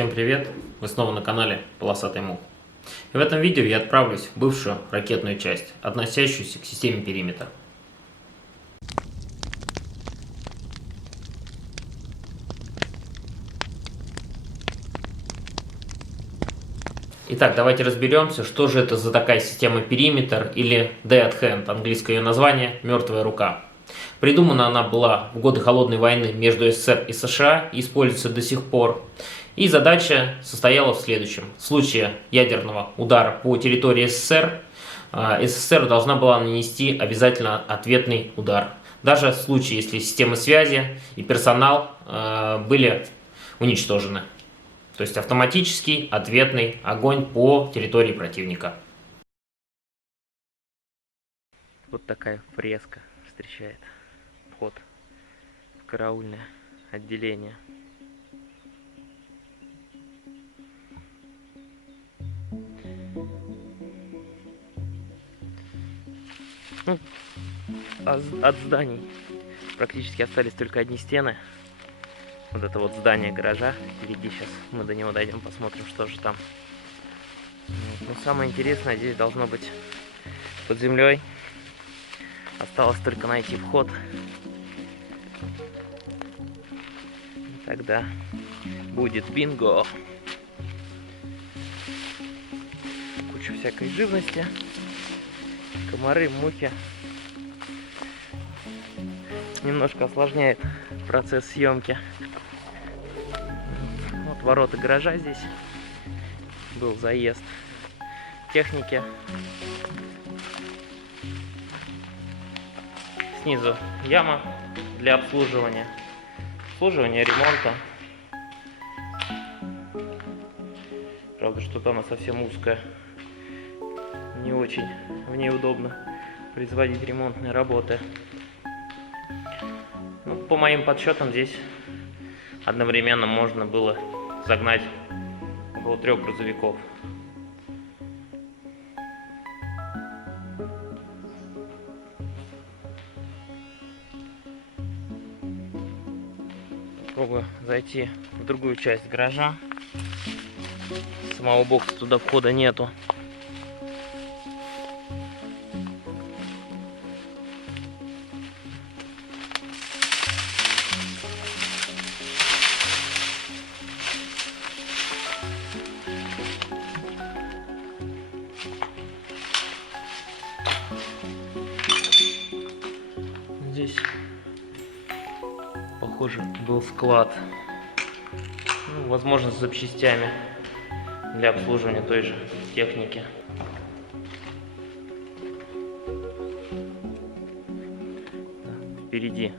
Всем привет! Вы снова на канале Полосатый Мух. И в этом видео я отправлюсь в бывшую ракетную часть, относящуюся к системе Периметр. Итак, давайте разберемся, что же это за такая система Периметр или Dead Hand, английское ее название, мертвая рука. Придумана она была в годы Холодной войны между СССР и США и используется до сих пор. И задача состояла в следующем. В случае ядерного удара по территории СССР, СССР должна была нанести обязательно ответный удар. Даже в случае, если системы связи и персонал были уничтожены. То есть автоматический ответный огонь по территории противника. Вот такая фреска встречает вход в караульное отделение. От зданий практически остались только одни стены. Вот это вот здание гаража впереди, сейчас мы до него дойдем, посмотрим, что же там. Но самое интересное, здесь должно быть под землей. Осталось только найти вход. И тогда будет бинго. Куча всякой живности. Комары, мухи. Немножко осложняет процесс съемки. Вот ворота гаража здесь. Был заезд техники. Снизу яма для обслуживания. Обслуживания, ремонта. Правда, что-то она совсем узкая. Не очень в ней удобно производить ремонтные работы. Ну, по моим подсчетам, здесь одновременно можно было загнать около 3 грузовиков. Попробую зайти в другую часть гаража. Самого бокса туда входа нету. Здесь, похоже, был склад, ну, возможно, с запчастями для обслуживания той же техники. Впереди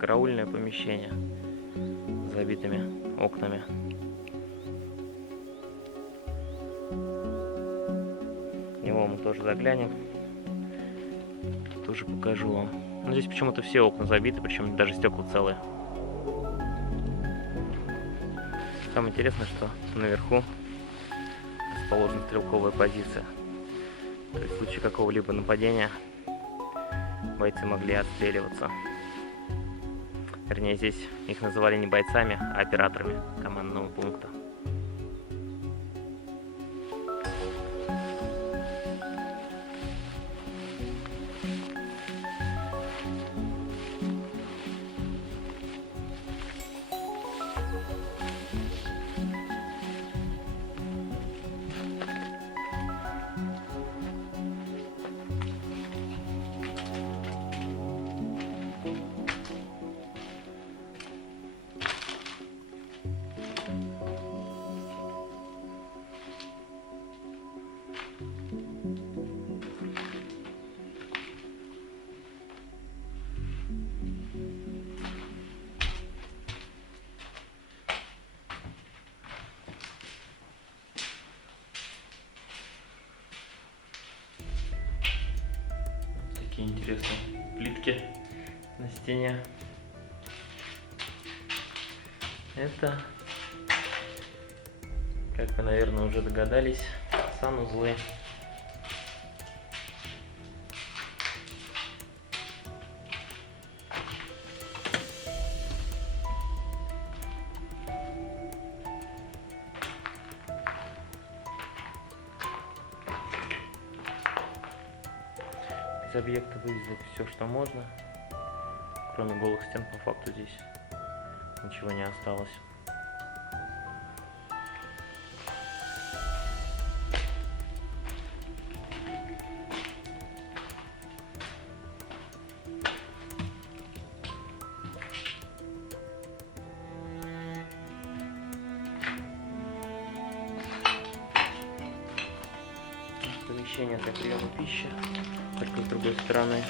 караульное помещение с забитыми окнами. В него мы тоже заглянем. Тоже покажу вам. Но здесь почему-то все окна забиты, причем даже стекла целые. Самое интересное, что наверху расположена стрелковая позиция. То есть в случае какого-либо нападения бойцы могли отстреливаться. Вернее, здесь их называли не бойцами, а операторами командного пункта. Такие интересные плитки на стене. Это, как вы, наверное, уже догадались, санузлы. объекта вывезли все, что можно. Кроме голых стен, по факту здесь ничего не осталось. Помещение для приема пищи, только с другой стороны.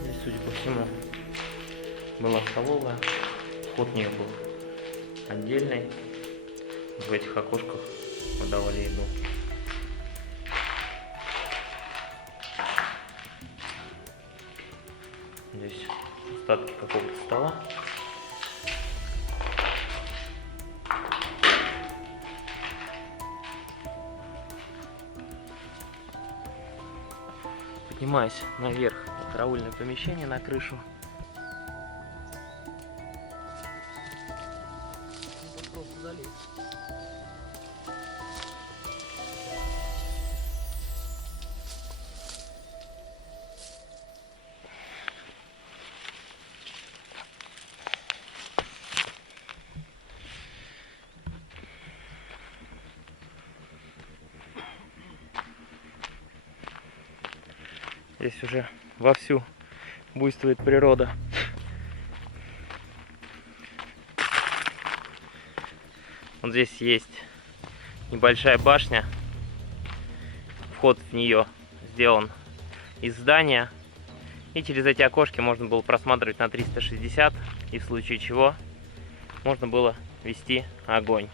Здесь, судя по всему, была столовая. Вход в нее был отдельный. В этих окошках подавали еду. Здесь остатки какого-то стола. Поднимаюсь наверх в караульное помещение на крышу. Здесь уже вовсю буйствует природа. Вот здесь есть небольшая башня. Вход в нее сделан из здания. И через эти окошки можно было просматривать на 360. И в случае чего можно было вести огонь.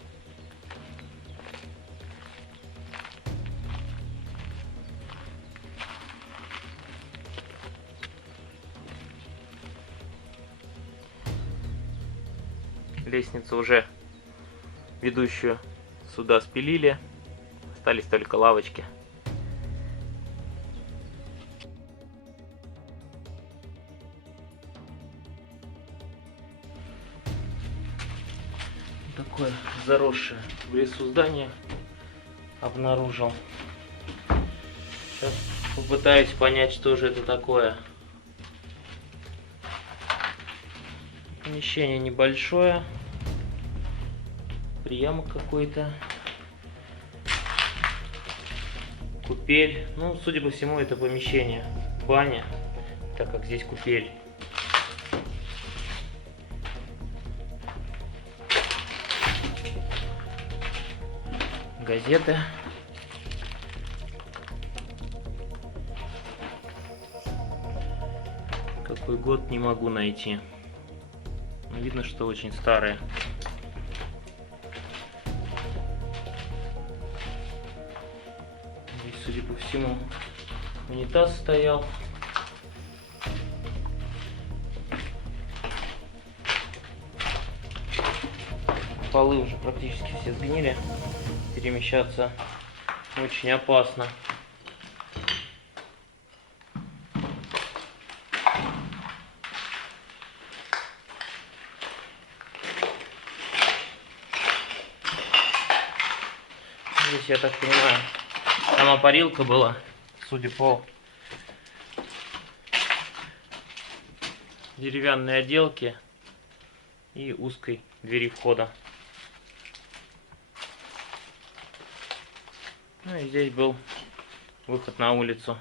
Лестницу уже ведущую сюда спилили, остались только лавочки. Такое заросшее в лесу здание обнаружил. Сейчас попытаюсь понять, что же это такое. Помещение небольшое. Приемок какой-то. Купель. Ну, судя по всему, это помещение баня, так как здесь купель. Газеты. Какой год, не могу найти. Но видно, что очень старые. Здесь, судя по всему, унитаз стоял. Полы уже практически все сгнили. Перемещаться очень опасно. Здесь, я так понимаю, сама парилка была, судя по деревянной отделке и узкой двери входа. Ну и здесь был выход на улицу.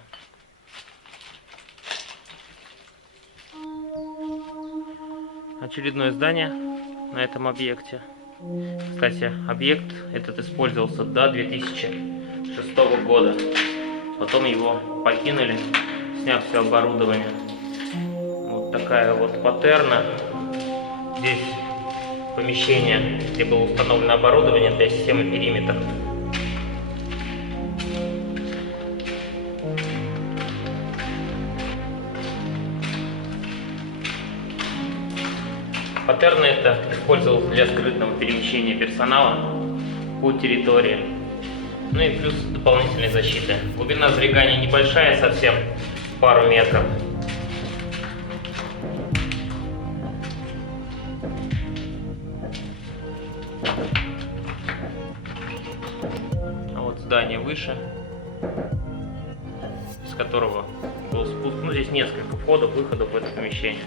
Очередное здание на этом объекте. Кстати, объект этот использовался до 2006 года. Потом его покинули, сняв все оборудование. Вот такая вот патерна. Здесь помещение, где было установлено оборудование для системы периметр. Паттерн это использовался для скрытного перемещения персонала по территории. Ну и плюс дополнительной защиты. Глубина залегания небольшая, совсем пару метров. А вот здание выше. которого был спуск. Ну, здесь несколько входов, выходов в это помещение.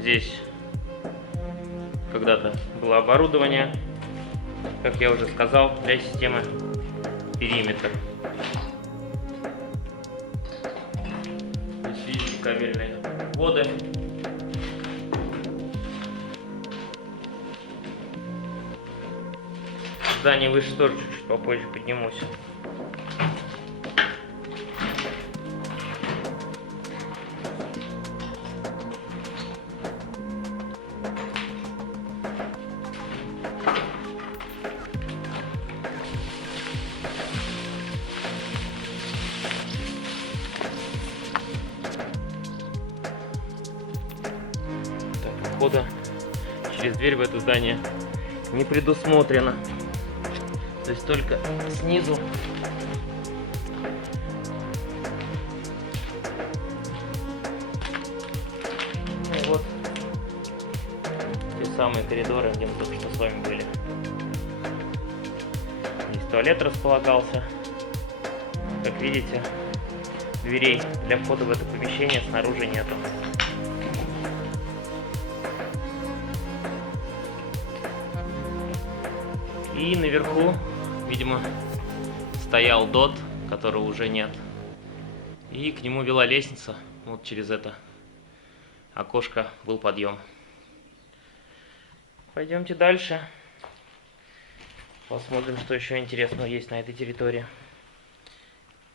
Здесь когда-то было оборудование, как я уже сказал, для системы периметр. Здесь видите кабельные вводы. Здание выше тоже чуть-чуть попозже поднимусь. Так, входа через дверь в это здание не предусмотрено. То есть только снизу. Ну и вот те самые коридоры, где мы только что с вами были. Здесь туалет располагался. Как видите, дверей для входа в это помещение снаружи нету. И наверху, видимо, стоял ДОТ, которого уже нет. И к нему вела лестница. Вот через это окошко был подъем. Пойдемте дальше. Посмотрим, что еще интересного есть на этой территории.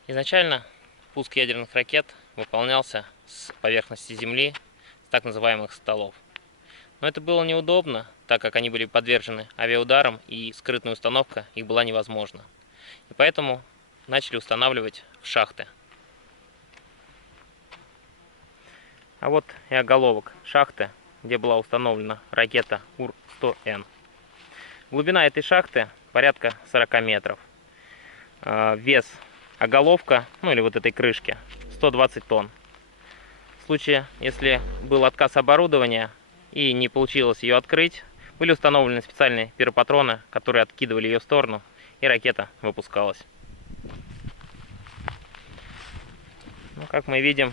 Изначально пуск ядерных ракет выполнялся с поверхности Земли, с так называемых столов. Но это было неудобно, так как они были подвержены авиаударам, и скрытная установка их была невозможна. И поэтому начали устанавливать в шахты. А вот и оголовок шахты, где была установлена ракета УР-100Н. Глубина этой шахты порядка 40 метров. Вес оголовка, ну или вот этой крышки, 120 тонн. В случае, если был отказ оборудования и не получилось ее открыть, были установлены специальные пиропатроны, которые откидывали ее в сторону, и ракета выпускалась. Ну, как мы видим,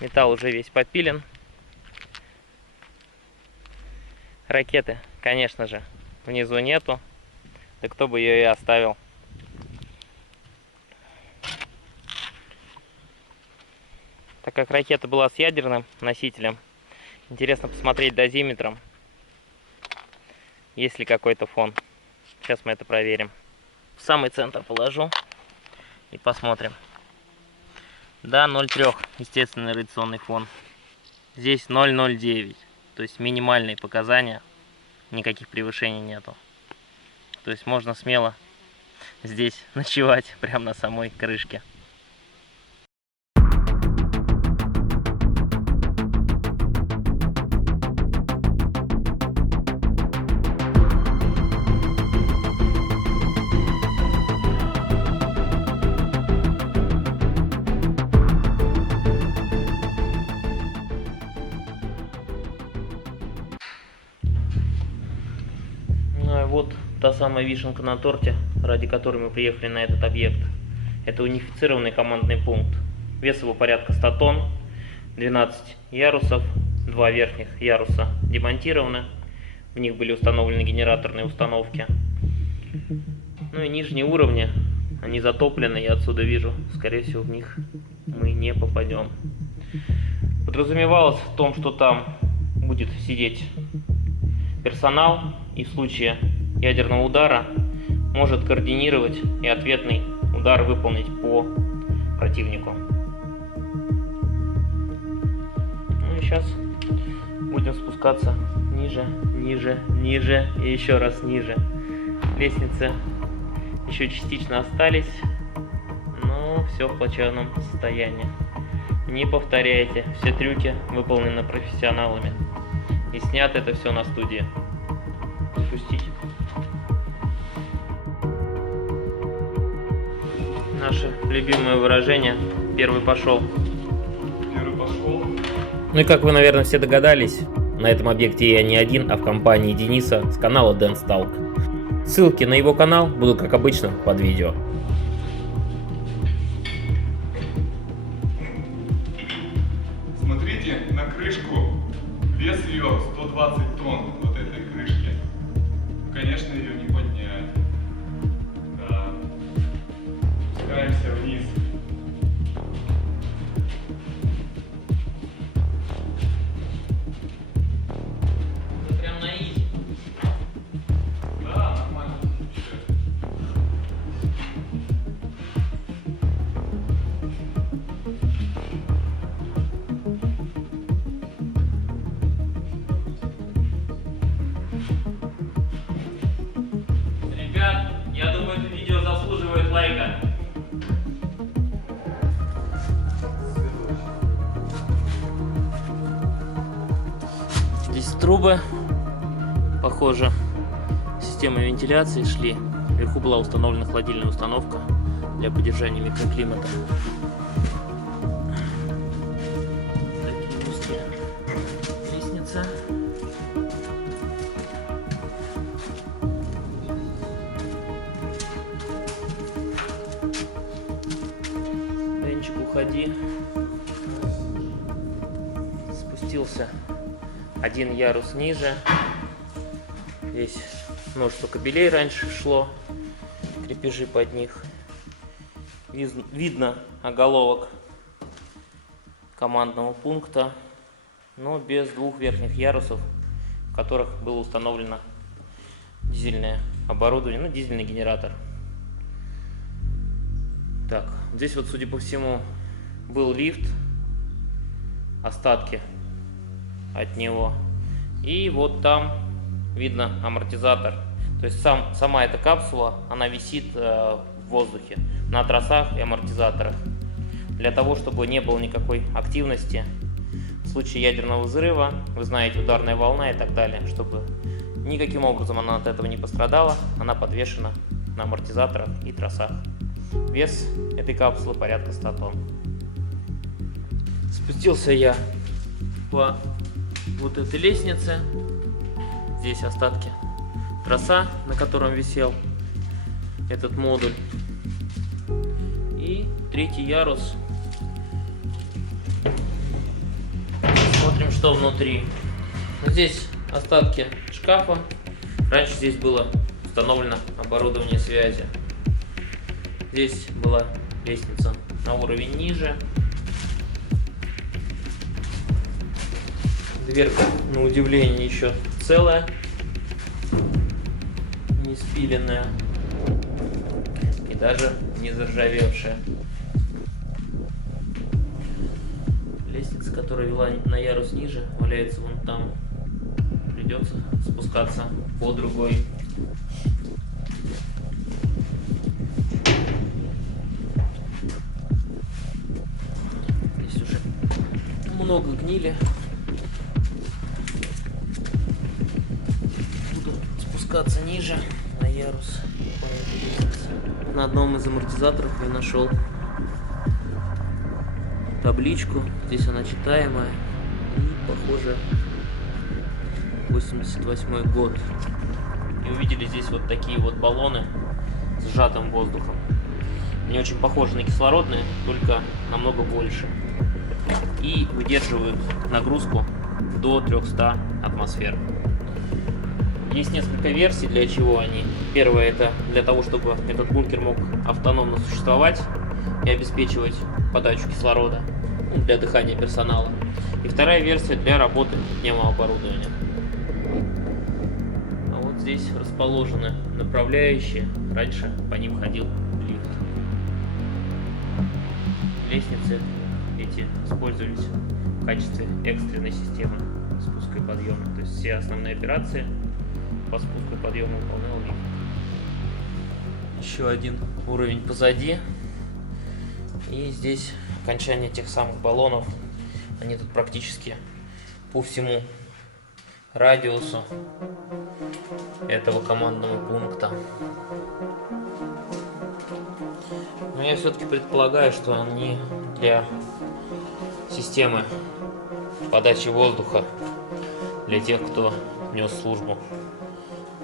металл уже весь подпилен. Ракеты, конечно же, внизу нету, да кто бы ее и оставил. Так как ракета была с ядерным носителем, интересно посмотреть дозиметром, есть ли какой-то фон. Сейчас мы это проверим. В самый центр положу и посмотрим. Да, 0,3, естественный радиационный фон. Здесь 0,09, то есть минимальные показания, никаких превышений нету. То есть можно смело здесь ночевать, прямо на самой крышке. Вот та самая вишенка на торте, ради которой мы приехали на этот объект. Это унифицированный командный пункт. Вес его порядка 100 тонн, 12 ярусов, 2 верхних яруса демонтированы. В них были установлены генераторные установки. Ну и нижние уровни, они затоплены, я отсюда вижу. Скорее всего, в них мы не попадем. Подразумевалось в том, что там будет сидеть персонал, и в случае ядерного удара может координировать и ответный удар выполнить по противнику. Ну и сейчас будем спускаться ниже, ниже, ниже и еще раз ниже. Лестницы еще частично остались, но все в плачевном состоянии. Не повторяйте, все трюки выполнены профессионалами. И снято это все на студии. Спустить. Наше любимое выражение «первый пошел». Первый пошел. Ну и как вы, наверное, все догадались, на этом объекте я не один, а в компании Дениса с канала Dance Talk. Ссылки на его канал будут, как обычно, под видео. нагрузки на крышку. Вес ее 120 тонн, вот этой крышки. Конечно, ее не поднять. Да. Спускаемся вниз. Это прям на изи. Да, нормально. Вообще. Ребят, я думаю, это видео заслуживает лайка. Здесь трубы, похоже, системы вентиляции шли. Вверху была установлена холодильная установка для поддержания микроклимата. Такие узкие лестницы. Денчик, уходи. Спустился один ярус ниже. Здесь множество кабелей раньше шло, крепежи под них. Видно оголовок командного пункта, но без двух верхних ярусов, в которых было установлено дизельное оборудование, ну, дизельный генератор. Так, здесь вот, судя по всему, был лифт, остатки от него. И вот там видно амортизатор. То есть сама эта капсула, она висит в воздухе на тросах и амортизаторах. Для того, чтобы не было никакой активности в случае ядерного взрыва, вы знаете, ударная волна и так далее, чтобы никаким образом она от этого не пострадала, она подвешена на амортизаторах и тросах. Вес этой капсулы порядка 100 тонн. Спустился я по вот этой лестнице. Здесь остатки троса, на котором висел этот модуль. И третий ярус. Смотрим, что внутри. Здесь остатки шкафа. Раньше здесь было установлено оборудование связи. Здесь была лестница на уровень ниже. Дверка, на удивление, еще целая, не спиленная и даже не заржавевшая. Лестница, которая вела на ярус ниже, валяется вон там. Придется спускаться по другой. Здесь уже много гнили. Спускаться ниже на ярус. На одном из амортизаторов я нашел табличку. Здесь она читаемая. И, похоже, 88 год. И увидели здесь вот такие вот баллоны с сжатым воздухом. Они очень похожи на кислородные, только намного больше. И выдерживают нагрузку до 300 атмосфер. Есть несколько версий, для чего они. Первая — это для того, чтобы этот бункер мог автономно существовать и обеспечивать подачу кислорода, ну, для дыхания персонала. И вторая версия — для работы дневного оборудования. А вот здесь расположены направляющие. Раньше по ним ходил лифт. Лестницы эти использовались в качестве экстренной системы спуска и подъема. То есть все основные операции по спуску и подъему выполнял лифт. Еще один уровень позади. И здесь окончание тех самых баллонов. Они тут практически по всему радиусу этого командного пункта. Но я все-таки предполагаю, что они для системы подачи воздуха для тех, кто нес службу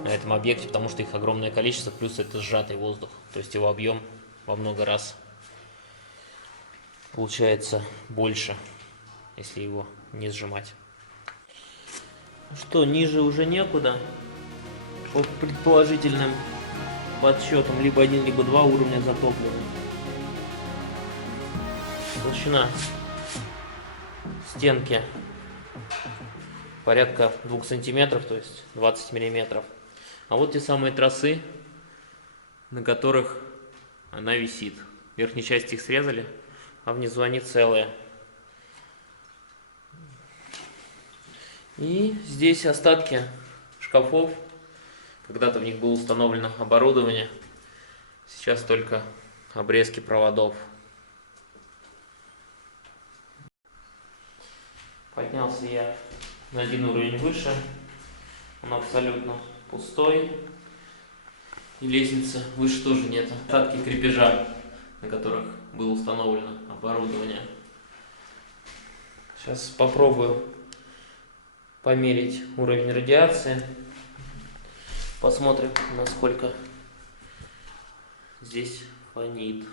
на этом объекте, потому что их огромное количество, плюс это сжатый воздух, то есть его объем во много раз получается больше, если его не сжимать. Что, ниже уже некуда. По предположительным подсчетам либо 1, либо 2 уровня затоплено. Толщина стенки порядка 2 сантиметров, то есть 20 миллиметров. А вот те самые тросы, на которых она висит. Верхнюю часть их срезали, а внизу они целые. И здесь остатки шкафов. Когда-то в них было установлено оборудование. Сейчас только обрезки проводов. Поднялся я на 1 уровень выше. Он абсолютно пустой. И лестницы выше тоже нет. Остатки крепежа, на которых было установлено оборудование. Сейчас попробую померить уровень радиации. Посмотрим, насколько здесь фонит.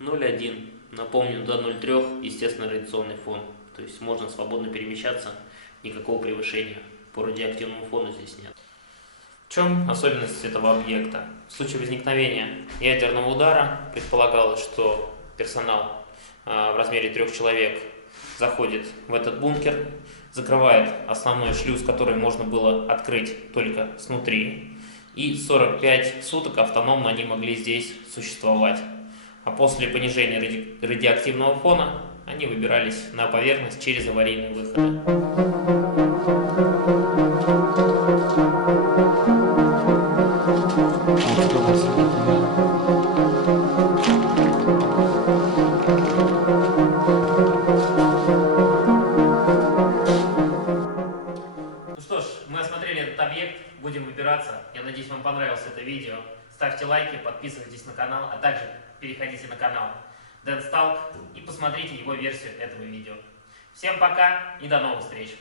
0,1. Напомню, до 0,3 естественно радиационный фон. То есть можно свободно перемещаться, никакого превышения по радиоактивному фону здесь нет. В чем особенность этого объекта? В случае возникновения ядерного удара предполагалось, что персонал в размере 3 человек заходит в этот бункер, закрывает основной шлюз, который можно было открыть только снутри, и 45 суток автономно они могли здесь существовать. А после понижения радиоактивного фона они выбирались на поверхность через аварийные выходы. Ну что ж, мы осмотрели этот объект, будем выбираться. Я надеюсь, вам понравилось это видео. Ставьте лайки, подписывайтесь на канал, а также переходите на канал Дэнсталк и посмотрите его версию этого видео. Всем пока и до новых встреч!